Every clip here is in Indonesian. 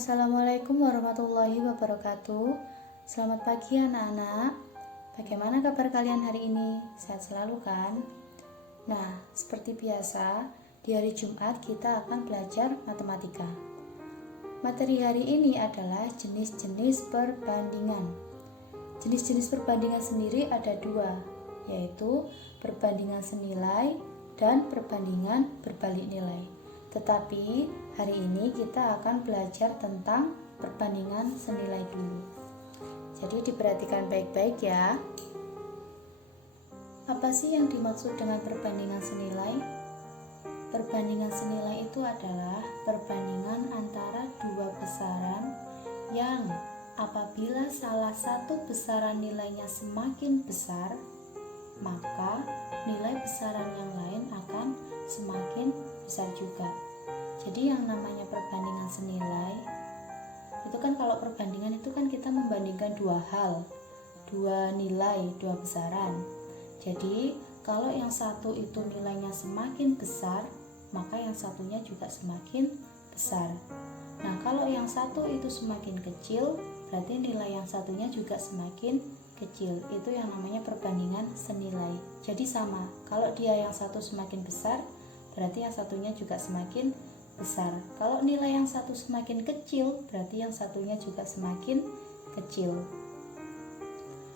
Assalamualaikum warahmatullahi wabarakatuh. Selamat pagi anak-anak. Bagaimana kabar kalian hari ini? Sehat selalu kan? Nah, seperti biasa, di hari Jumat kita akan belajar matematika. Materi hari ini adalah jenis-jenis perbandingan. Jenis-jenis perbandingan sendiri ada dua, yaitu perbandingan senilai dan perbandingan berbalik nilai. Tetapi hari ini kita akan belajar tentang perbandingan senilai dulu. Jadi diperhatikan baik-baik ya. Apa sih yang dimaksud dengan perbandingan senilai? Perbandingan senilai itu adalah perbandingan antara dua besaran yang apabila salah satu besaran nilainya semakin besar, maka nilai besaran yang lain akan semakin besar juga. Jadi yang namanya perbandingan senilai itu kan, kalau perbandingan itu kan kita membandingkan dua hal, dua nilai, dua besaran. Jadi kalau yang satu itu nilainya semakin besar, maka yang satunya juga semakin besar. Nah, kalau yang satu itu semakin kecil, berarti nilai yang satunya juga semakin kecil. Itu yang namanya perbandingan senilai. Jadi sama, kalau dia yang satu semakin besar, berarti yang satunya juga semakin besar. Kalau nilai yang satu semakin kecil, berarti yang satunya juga semakin kecil.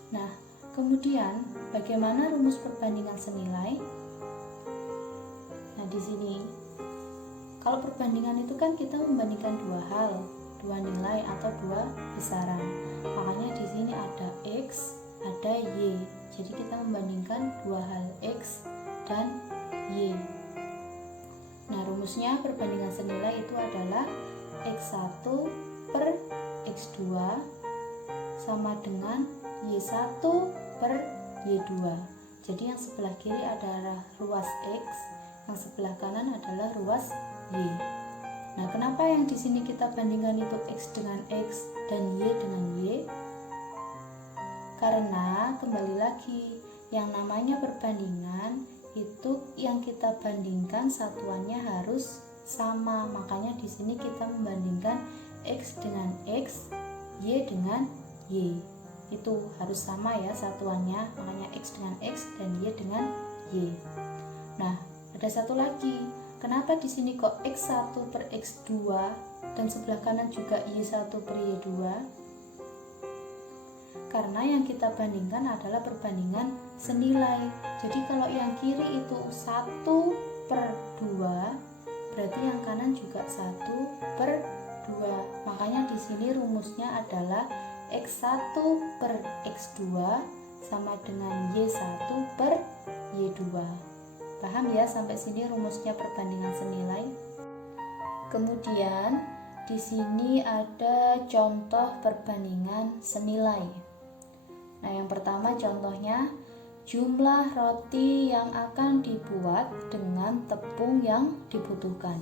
Nah, kemudian bagaimana rumus perbandingan senilai? Nah, di sini kalau perbandingan itu kan kita membandingkan dua hal, dua nilai atau dua besaran. Makanya di sini ada X, ada Y. Jadi kita membandingkan dua hal, X dan Y. Nah, rumusnya perbandingan senilai itu adalah X1 per X2 sama dengan Y1 per Y2. Jadi yang sebelah kiri adalah ruas X, yang sebelah kanan adalah ruas Y. Nah, kenapa yang di sini kita bandingkan itu X dengan X dan Y dengan Y? Karena kembali lagi, yang namanya perbandingan itu yang kita bandingkan satuannya harus sama. Makanya di sini kita membandingkan X dengan X, Y dengan Y. Itu harus sama ya satuannya. Makanya X dengan X dan Y dengan Y. Nah, ada satu lagi. Kenapa di sini kok X1 per X2 dan sebelah kanan juga Y1 per Y2? Karena yang kita bandingkan adalah perbandingan senilai. Jadi kalau yang kiri itu 1 per 2, berarti yang kanan juga 1 per 2. Makanya di sini rumusnya adalah X1 per X2 sama dengan Y1 per Y2. Paham ya sampai sini rumusnya perbandingan senilai? Kemudian di sini ada contoh perbandingan senilai. Nah, yang pertama contohnya jumlah roti yang akan dibuat dengan tepung yang dibutuhkan.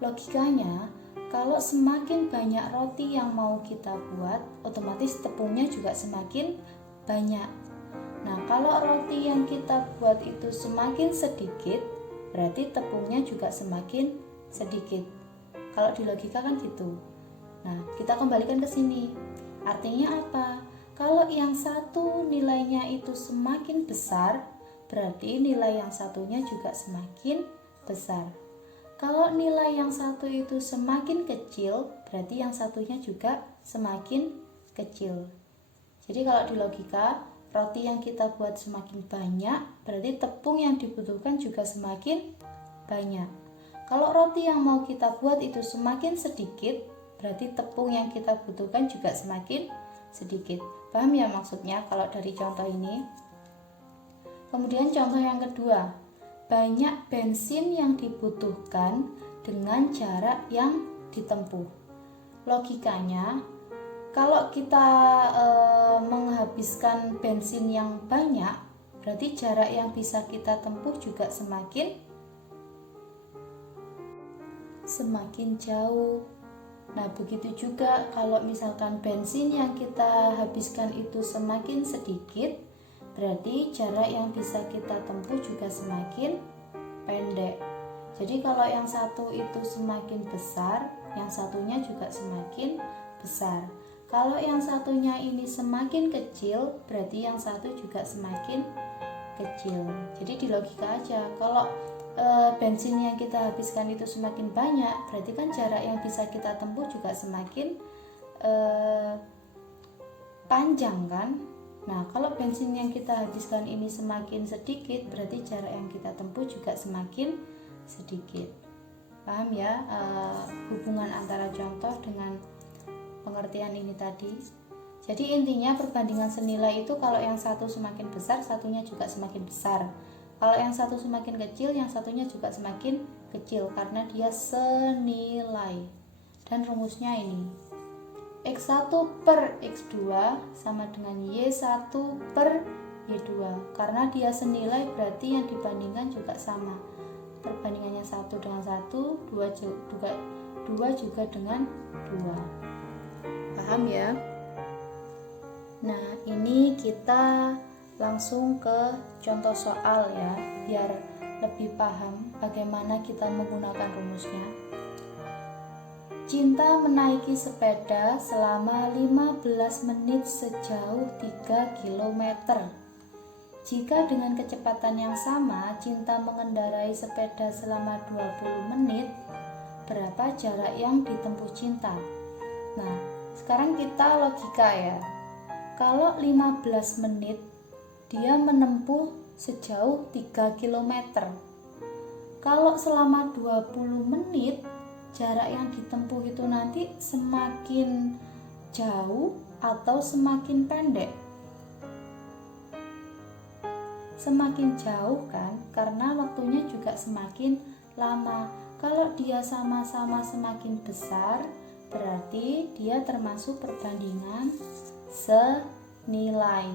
Logikanya, kalau semakin banyak roti yang mau kita buat, otomatis tepungnya juga semakin banyak. Nah, kalau roti yang kita buat itu semakin sedikit, berarti tepungnya juga semakin sedikit. Kalau di logika kan gitu. Nah, kita kembalikan ke sini. Artinya apa? Kalau yang satu nilainya itu semakin besar, berarti nilai yang satunya juga semakin besar. Kalau nilai yang satu itu semakin kecil, berarti yang satunya juga semakin kecil. Jadi kalau di logika, roti yang kita buat semakin banyak, berarti tepung yang dibutuhkan juga semakin banyak. Kalau roti yang mau kita buat itu semakin sedikit, berarti tepung yang kita butuhkan juga semakin sedikit. Paham ya maksudnya kalau dari contoh ini? Kemudian contoh yang kedua, banyak bensin yang dibutuhkan dengan jarak yang ditempuh. Logikanya, kalau kita menghabiskan bensin yang banyak, berarti jarak yang bisa kita tempuh juga semakin jauh. Nah, begitu juga kalau misalkan bensin yang kita habiskan itu semakin sedikit, berarti jarak yang bisa kita tempuh juga semakin pendek. Jadi kalau yang satu itu semakin besar, yang satunya juga semakin besar. Kalau yang satunya ini semakin kecil, berarti yang satu juga semakin kecil. Jadi di logika aja, kalau bensin yang kita habiskan itu semakin banyak, berarti kan jarak yang bisa kita tempuh juga semakin panjang kan. Nah, kalau bensin yang kita habiskan ini semakin sedikit, berarti jarak yang kita tempuh juga semakin sedikit. Paham ya hubungan antara contoh dengan pengertian ini tadi? Jadi intinya perbandingan senilai itu kalau yang satu semakin besar, satunya juga semakin besar. Kalau yang satu semakin kecil, yang satunya juga semakin kecil karena dia senilai. Dan rumusnya ini, X1 per X2 sama dengan Y1 per Y2. Karena dia senilai berarti yang dibandingkan juga sama. Perbandingannya 1 dengan 1, 2 juga dengan 2. Paham ya? Nah, ini kita langsung ke contoh soal ya, biar lebih paham bagaimana kita menggunakan rumusnya. Cinta menaiki sepeda selama 15 menit sejauh 3 km. Jika dengan kecepatan yang sama, Cinta mengendarai sepeda selama 20 menit, berapa jarak yang ditempuh Cinta? Nah, sekarang kita logika ya. Kalau 15 menit, dia menempuh sejauh 3 km. Kalau selama 20 menit, jarak yang ditempuh itu nanti semakin jauh atau semakin pendek? Semakin jauh kan, karena waktunya juga semakin lama. Kalau dia sama-sama semakin besar, berarti dia termasuk perbandingan senilai.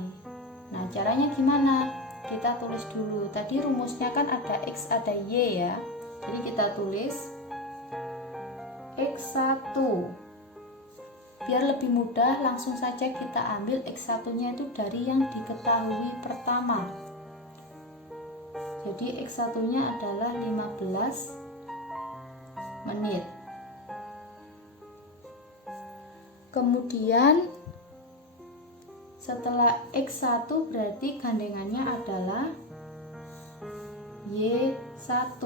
Nah, caranya gimana? Kita tulis dulu. Tadi rumusnya kan ada X, ada Y ya. Jadi kita tulis X1. Biar lebih mudah, langsung saja kita ambil X1 nya itu dari yang diketahui pertama. Jadi X1 nya adalah 15 menit. Kemudian setelah X1 berarti gandengannya adalah Y1.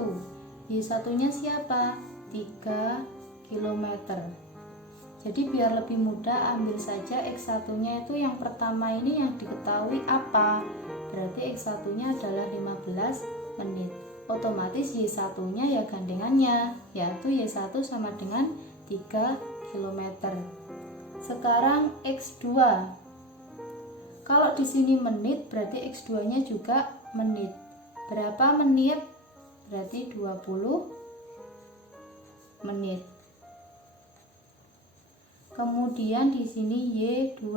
Y1 nya siapa? 3 km. Jadi biar lebih mudah, ambil saja X1 nya itu yang pertama ini yang diketahui apa? Berarti X1 nya adalah 15 menit. Otomatis Y1 nya ya gandengannya, yaitu Y1 sama dengan 3 km. Sekarang X2. Kalau di sini menit, berarti X2 nya juga menit. Berapa menit? Berarti 20 menit. Kemudian di sini Y2.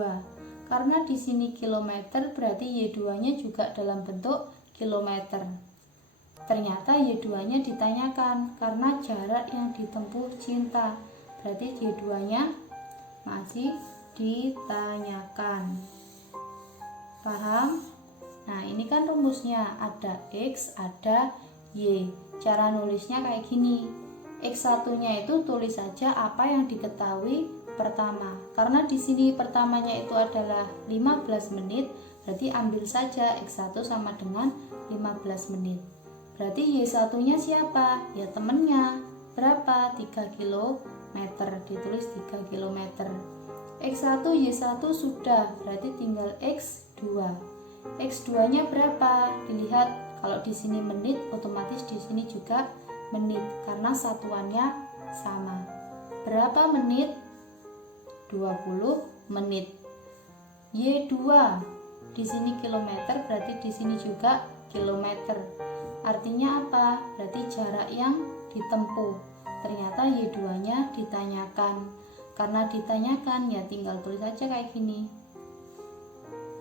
Karena di sini kilometer, berarti Y2-nya juga dalam bentuk kilometer. Ternyata Y2-nya ditanyakan karena jarak yang ditempuh Cinta. Berarti Y2-nya masih ditanyakan. Paham? Nah, ini kan rumusnya ada X, ada Y. Cara nulisnya kayak gini. X1-nya itu tulis saja apa yang diketahui pertama. Karena di sini pertamanya itu adalah 15 menit, berarti ambil saja X1 sama dengan 15 menit. Berarti Y1-nya siapa? Ya temennya. Berapa? 3 km. Ditulis 3 km. X1, Y1 sudah, berarti tinggal X2. X2-nya berapa? Dilihat, kalau di sini menit, otomatis di sini juga menit karena satuannya sama. Berapa menit? 20 menit. Y2 di sini kilometer, berarti di sini juga kilometer. Artinya apa? Berarti jarak yang ditempuh. Ternyata Y2-nya ditanyakan. Karena ditanyakan, ya tinggal tulis aja kayak gini.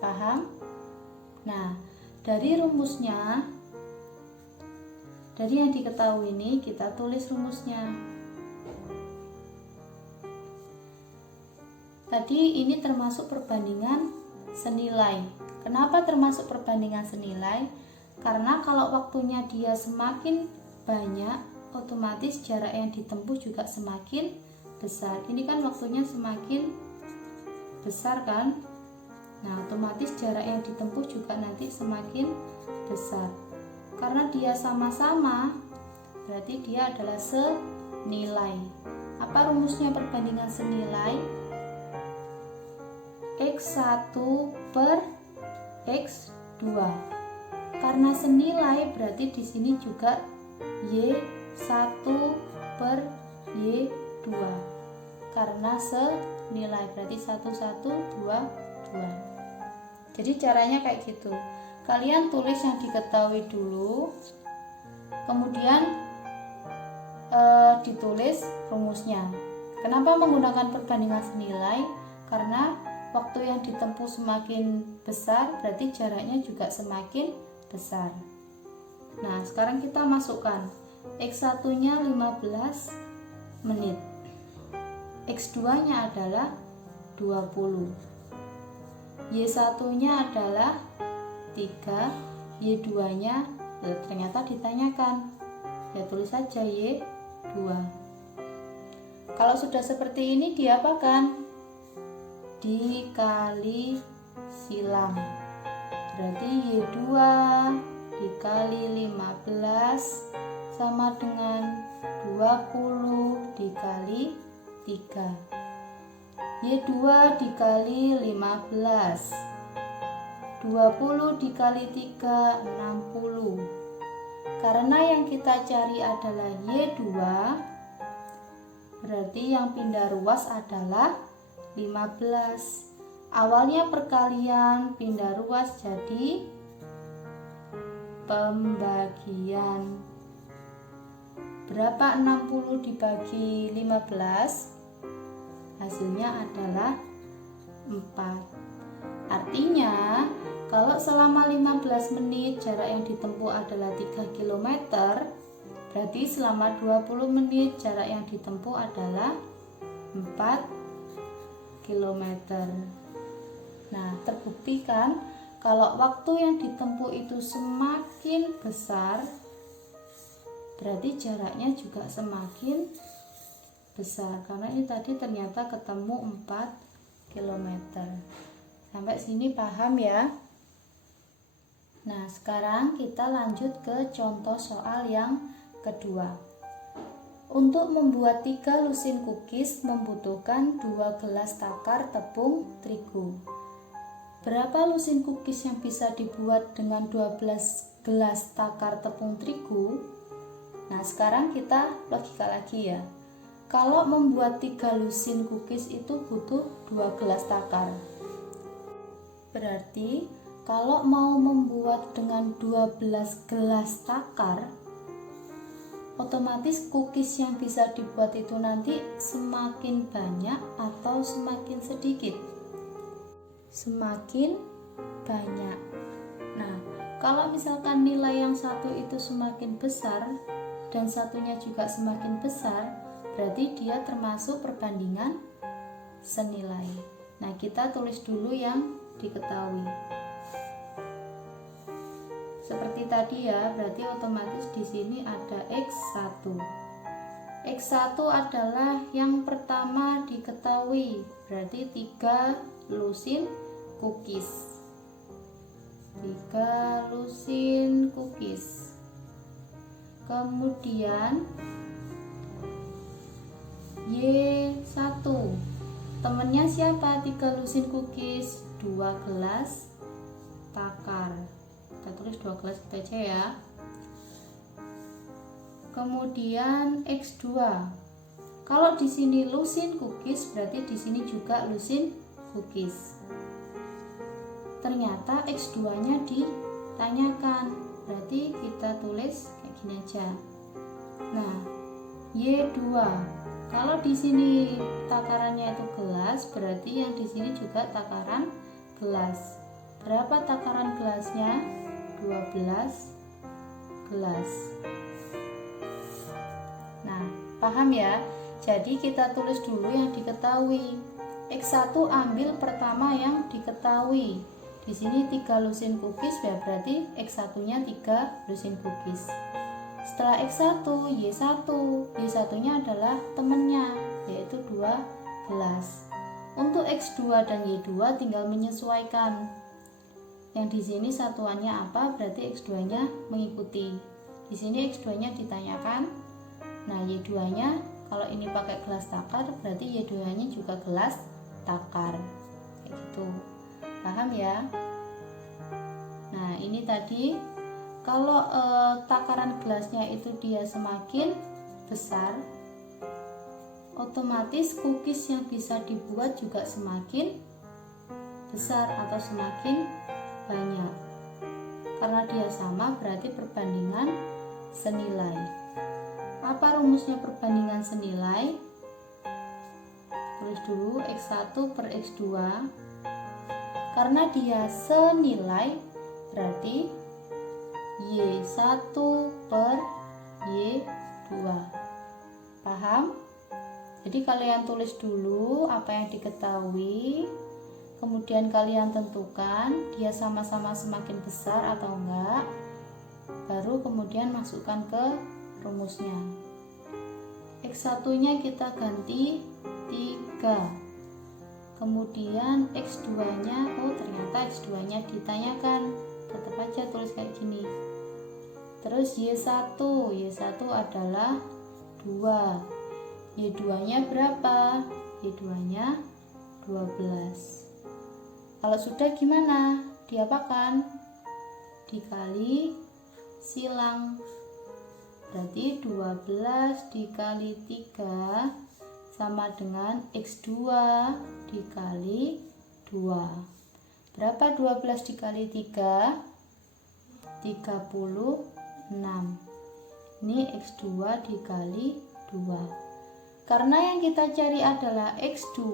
Paham? Nah, dari rumusnya, dari yang diketahui ini, kita tulis rumusnya. Tadi ini termasuk perbandingan senilai. Kenapa termasuk perbandingan senilai? Karena kalau waktunya dia semakin banyak, otomatis jarak yang ditempuh juga semakin besar. Ini kan waktunya semakin besar kan? Nah, otomatis jarak yang ditempuh juga nanti semakin besar. Karena dia sama-sama, berarti dia adalah senilai. Apa rumusnya perbandingan senilai? X1 per X2. Karena senilai berarti di sini juga Y1 per Y2. Karena senilai berarti 1 1 2 2. Jadi caranya kayak gitu. Kalian tulis yang diketahui dulu. Kemudian ditulis rumusnya. Kenapa menggunakan perbandingan senilai? Karena waktu yang ditempuh semakin besar, berarti jaraknya juga semakin besar. Nah, sekarang kita masukkan X1 nya 15 menit, X2 nya adalah 20, Y1 nya adalah 3, Y2 nya ternyata ditanyakan, ya tulis saja Y2. Kalau sudah seperti ini diapakan? Dikali silang. Berarti Y2 dikali 15 sama dengan 20 dikali 3. Y2 dikali 15, 20 dikali 3 60. Karena yang kita cari adalah Y2, berarti yang pindah ruas adalah 15. Awalnya perkalian, pindah ruas jadi pembagian. Berapa 60 dibagi 15? Hasilnya adalah 4. Artinya kalau selama 15 menit jarak yang ditempuh adalah 3 km, berarti selama 20 menit jarak yang ditempuh adalah 4 km. Nah, terbukti kan kalau waktu yang ditempuh itu semakin besar, berarti jaraknya juga semakin besar. Karena ini tadi ternyata ketemu 4 km. Sampai sini paham ya? Nah, sekarang kita lanjut ke contoh soal yang kedua. Untuk membuat 3 lusin cookies membutuhkan 2 gelas takar tepung terigu. Berapa lusin cookies yang bisa dibuat dengan 12 gelas takar tepung terigu? Nah, sekarang kita logika lagi ya. Kalau membuat 3 lusin cookies itu butuh 2 gelas takar. Berarti kalau mau membuat dengan 12 gelas takar, otomatis cookies yang bisa dibuat itu nanti semakin banyak atau semakin sedikit? Semakin banyak. Nah, kalau misalkan nilai yang satu itu semakin besar dan satunya juga semakin besar, berarti dia termasuk perbandingan senilai. Nah, kita tulis dulu yang diketahui. Seperti tadi ya, berarti otomatis di sini ada X1. X1 adalah yang pertama diketahui, berarti 3 lusin cookies. 3 lusin cookies. Kemudian Y1. Temennya siapa? 3 lusin cookies, 2 gelas takar. Kita tulis 2 gelas gitu aja ya. Kemudian X2. Kalau di sini lusin cookies, berarti di sini juga lusin cookies. Ternyata X2-nya ditanyakan. Berarti kita tulis kayak gini aja. Nah, Y2. Kalau di sini takarannya itu gelas, berarti yang di sini juga takaran gelas. Berapa takaran gelasnya? 12 gelas. Nah, paham ya? Jadi kita tulis dulu yang diketahui. X1 ambil pertama yang diketahui. Di sini 3 lusin cookies, ya berarti X1-nya 3 lusin cookies. Setelah X1, Y1. Y1-nya adalah temennya, yaitu 2 gelas. Untuk X2 dan Y2 tinggal menyesuaikan. Yang di sini satuannya apa, berarti X2-nya mengikuti. Di sini X2-nya ditanyakan. Nah, Y2-nya kalau ini pakai gelas takar, berarti Y2-nya juga gelas takar. Kayak gitu. Paham ya? Nah, ini tadi kalau takaran gelasnya itu dia semakin besar, otomatis cookies yang bisa dibuat juga semakin besar atau semakin banyak. Karena dia sama, berarti perbandingan senilai. Apa rumusnya perbandingan senilai? Tulis dulu X1 per X2. Karena dia senilai, berarti Y1 per Y2. Paham? Jadi kalian tulis dulu apa yang diketahui, kemudian kalian tentukan dia sama-sama semakin besar atau enggak, baru kemudian masukkan ke rumusnya. X1 nya kita ganti 3, kemudian X2 nya, oh ternyata X2 nya ditanyakan, tetap aja tulis kayak gini. Terus Y1 adalah 2, Y2 nya berapa? Y2 nya 12. Kalau sudah gimana? Diapakan? Dikali silang. Berarti 12 dikali 3 sama dengan X2 dikali 2. Berapa 12 dikali 3? 36. Ini X2 dikali 2. Karena yang kita cari adalah X2,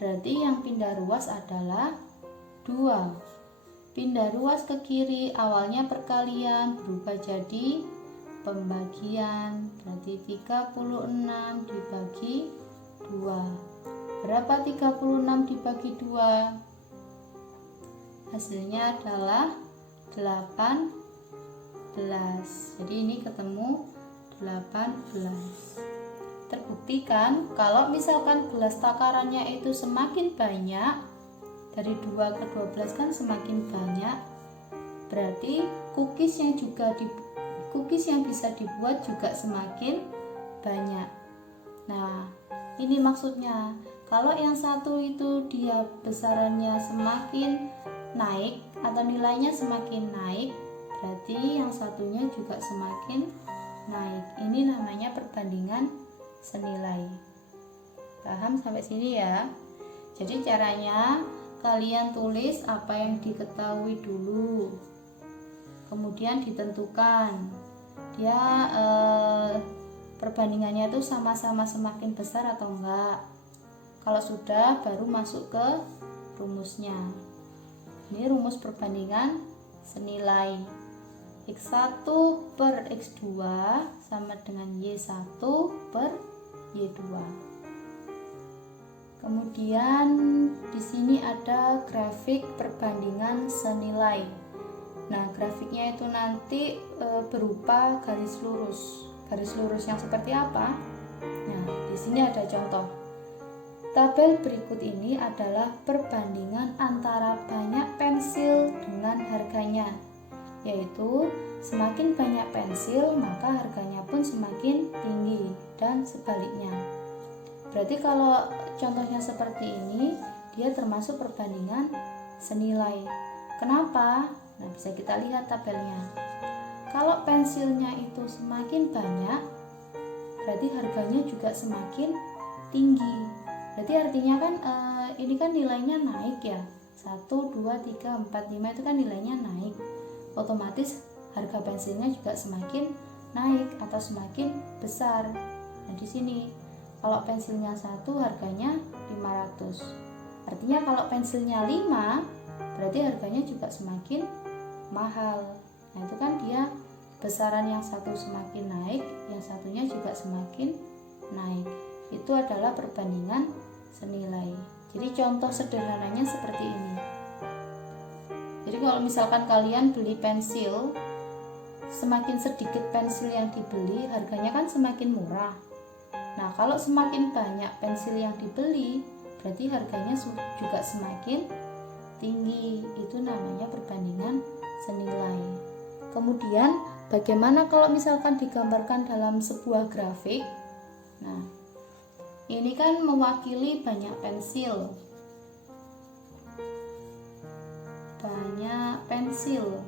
berarti yang pindah ruas adalah 2. Pindah ruas ke kiri, awalnya perkalian berubah jadi pembagian. Berarti 36 dibagi 2. Berapa 36 dibagi 2? Hasilnya adalah 18. Jadi ini ketemu 18. Terbuktikan kalau misalkan gelas takarannya itu semakin banyak, dari 2 ke 12 kan semakin banyak, berarti cookies yang bisa dibuat juga semakin banyak. Nah, ini maksudnya kalau yang satu itu dia besarannya semakin naik atau nilainya semakin naik, berarti yang satunya juga semakin naik. Ini namanya perbandingan senilai. Paham sampai sini ya? Jadi caranya kalian tulis apa yang diketahui dulu, kemudian ditentukan dia perbandingannya itu sama-sama semakin besar atau enggak. Kalau sudah, baru masuk ke rumusnya. Ini rumus perbandingan senilai. X1 per X2 sama dengan Y1 per Y2. Kemudian di sini ada grafik perbandingan senilai. Nah, grafiknya itu nanti berupa garis lurus. Garis lurus yang seperti apa? Nah, di sini ada contoh. Tabel berikut ini adalah perbandingan antara banyak pensil dengan harganya, yaitu semakin banyak pensil maka harganya pun semakin tinggi dan sebaliknya. Berarti kalau contohnya seperti ini, dia termasuk perbandingan senilai. Kenapa? Nah, bisa kita lihat tabelnya. Kalau pensilnya itu semakin banyak, berarti harganya juga semakin tinggi. Berarti artinya kan ini kan nilainya naik ya. 1, 2, 3, 4, 5 itu kan nilainya naik. Otomatis harga pensilnya juga semakin naik atau semakin besar. Nah, di sini kalau pensilnya 1 harganya 500. Artinya kalau pensilnya 5, berarti harganya juga semakin mahal. Nah, itu kan dia besaran yang satu semakin naik, yang satunya juga semakin naik. Itu adalah perbandingan senilai. Jadi contoh sederhananya seperti ini. Jadi kalau misalkan kalian beli pensil, semakin sedikit pensil yang dibeli, harganya kan semakin murah. Nah, kalau semakin banyak pensil yang dibeli, berarti harganya juga semakin tinggi. Itu namanya perbandingan senilai. Kemudian, bagaimana kalau misalkan digambarkan dalam sebuah grafik? Nah, ini kan mewakili banyak pensil. Banyak pensil.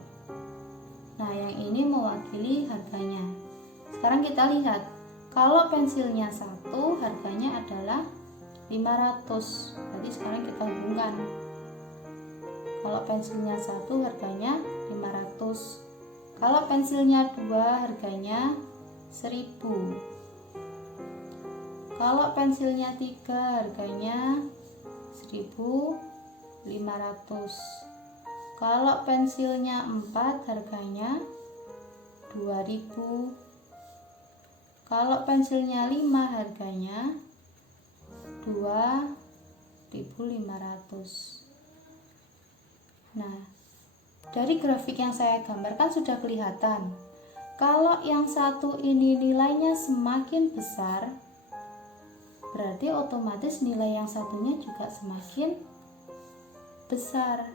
Nah, yang ini mewakili harganya. Sekarang kita lihat, kalau pensilnya 1 harganya adalah 500. Berarti sekarang kita hubungkan. Kalau pensilnya 1 harganya 500. Kalau pensilnya 2 harganya 1000. Kalau pensilnya 3 harganya 1500. Kalau pensilnya 4 harganya 2000. Kalau pensilnya 5 harganya 2500. Nah, dari grafik yang saya gambarkan sudah kelihatan. Kalau yang satu ini nilainya semakin besar, berarti otomatis nilai yang satunya juga semakin besar.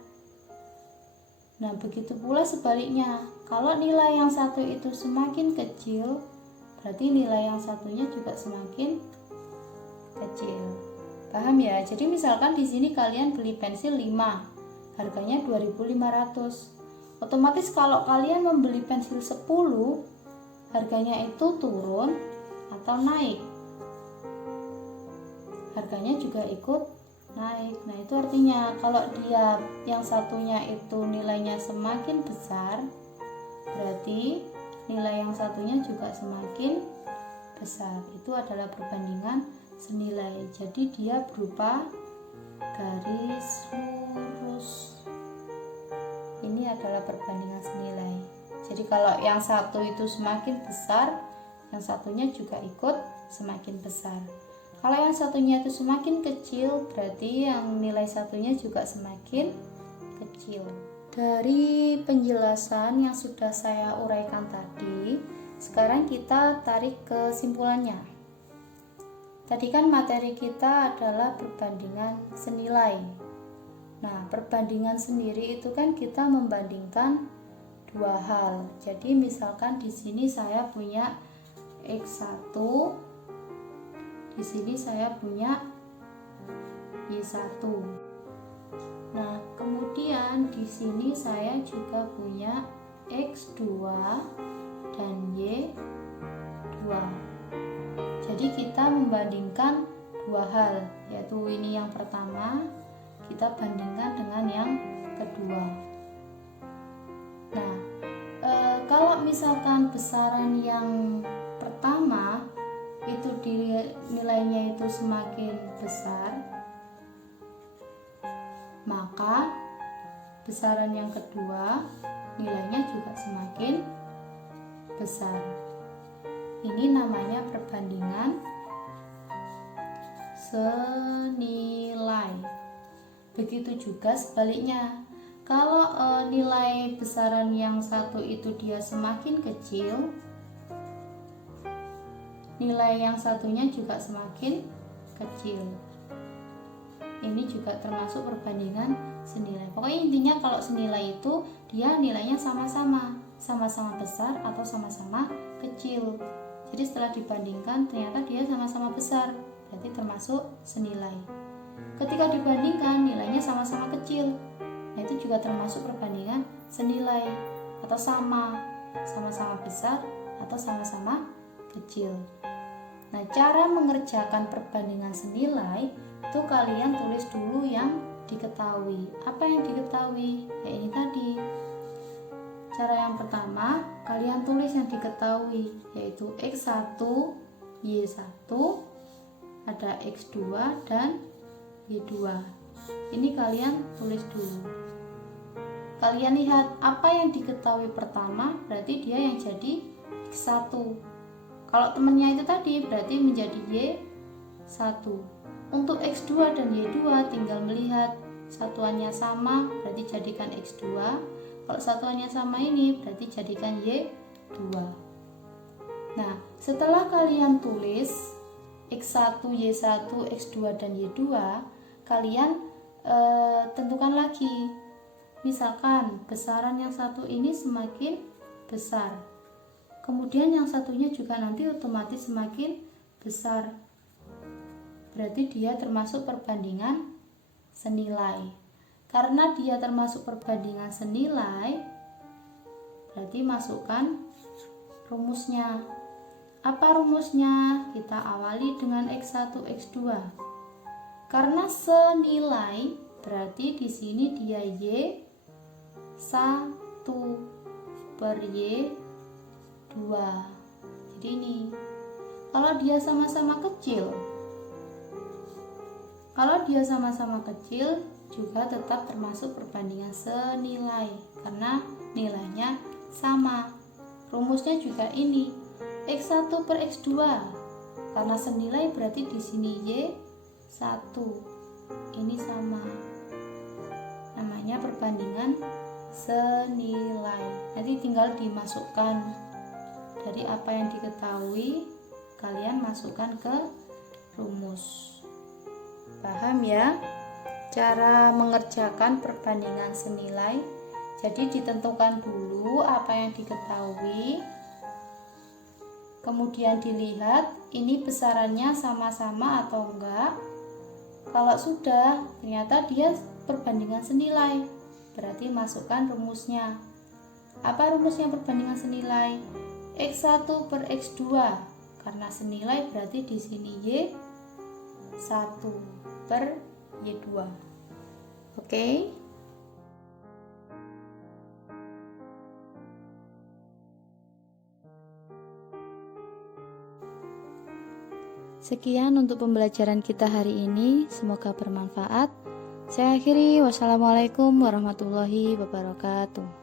Nah, begitu pula sebaliknya. Kalau nilai yang satu itu semakin kecil, berarti nilai yang satunya juga semakin kecil. Paham ya? Jadi misalkan di sini kalian beli pensil 5, harganya 2500. Otomatis kalau kalian membeli pensil 10, harganya itu turun atau naik. Harganya juga ikut naik. Nah, itu artinya kalau dia yang satunya itu nilainya semakin besar, berarti nilai yang satunya juga semakin besar. Itu adalah perbandingan senilai. Jadi dia berupa garis lurus. Ini adalah perbandingan senilai. Jadi kalau yang satu itu semakin besar, yang satunya juga ikut semakin besar. Kalau yang satunya itu semakin kecil, berarti yang nilai satunya juga semakin kecil. Dari penjelasan yang sudah saya uraikan tadi, sekarang kita tarik kesimpulannya. Tadi kan materi kita adalah perbandingan senilai. Nah, perbandingan sendiri itu kan kita membandingkan dua hal. Jadi misalkan di sini saya punya X1, di sini saya punya Y1. Nah, kemudian di sini saya juga punya X2 dan Y2. Jadi kita membandingkan dua hal, yaitu ini yang pertama kita bandingkan dengan yang kedua. Nah, kalau misalkan besaran yang pertama itu nilainya itu semakin besar, maka besaran yang kedua nilainya juga semakin besar. Ini namanya perbandingan senilai. Begitu juga sebaliknya. Kalau nilai besaran yang satu itu dia semakin kecil, nilai yang satunya juga semakin kecil. Ini juga termasuk perbandingan senilai. Pokoknya intinya kalau senilai itu dia nilainya sama-sama besar atau sama-sama kecil. Jadi setelah dibandingkan ternyata dia sama-sama besar, berarti termasuk senilai. Ketika dibandingkan nilainya sama-sama kecil, nah itu juga termasuk perbandingan senilai atau sama-sama besar atau sama-sama kecil. Nah, cara mengerjakan perbandingan senilai itu kalian tulis dulu yang diketahui. Apa yang diketahui? Ya ini tadi. Cara yang pertama, kalian tulis yang diketahui, yaitu X1, Y1, ada X2 dan Y2. Ini kalian tulis dulu. Kalian lihat apa yang diketahui pertama, berarti dia yang jadi X1. Kalau temennya itu tadi berarti menjadi Y1. Untuk X2 dan Y2 tinggal melihat satuannya sama, berarti jadikan X2. Kalau satuannya sama ini berarti jadikan Y2. Nah, setelah kalian tulis X1, Y1, X2, dan Y2, kalian tentukan lagi. Misalkan besaran yang satu ini semakin besar, kemudian yang satunya juga nanti otomatis semakin besar. Berarti dia termasuk perbandingan senilai. Karena dia termasuk perbandingan senilai, berarti masukkan rumusnya. Apa rumusnya? Kita awali dengan X1, X2. Karena senilai, berarti di sini dia Y1 per Y2. Jadi ini. Kalau dia sama-sama kecil, juga tetap termasuk perbandingan senilai karena nilainya sama. Rumusnya juga ini. X1 per X2. Karena senilai berarti di sini Y1. Ini sama. Namanya perbandingan senilai. Nanti tinggal dimasukkan dari apa yang diketahui, kalian masukkan ke rumus. Paham ya cara mengerjakan perbandingan senilai? Jadi ditentukan dulu apa yang diketahui, kemudian dilihat ini besarannya sama-sama atau enggak. Kalau sudah ternyata dia perbandingan senilai, berarti masukkan rumusnya. Apa rumusnya perbandingan senilai? X1 per X2. Karena senilai berarti di sini Y1 per Y2. Oke? Sekian untuk pembelajaran kita hari ini, semoga bermanfaat. Saya akhiri, wassalamualaikum warahmatullahi wabarakatuh.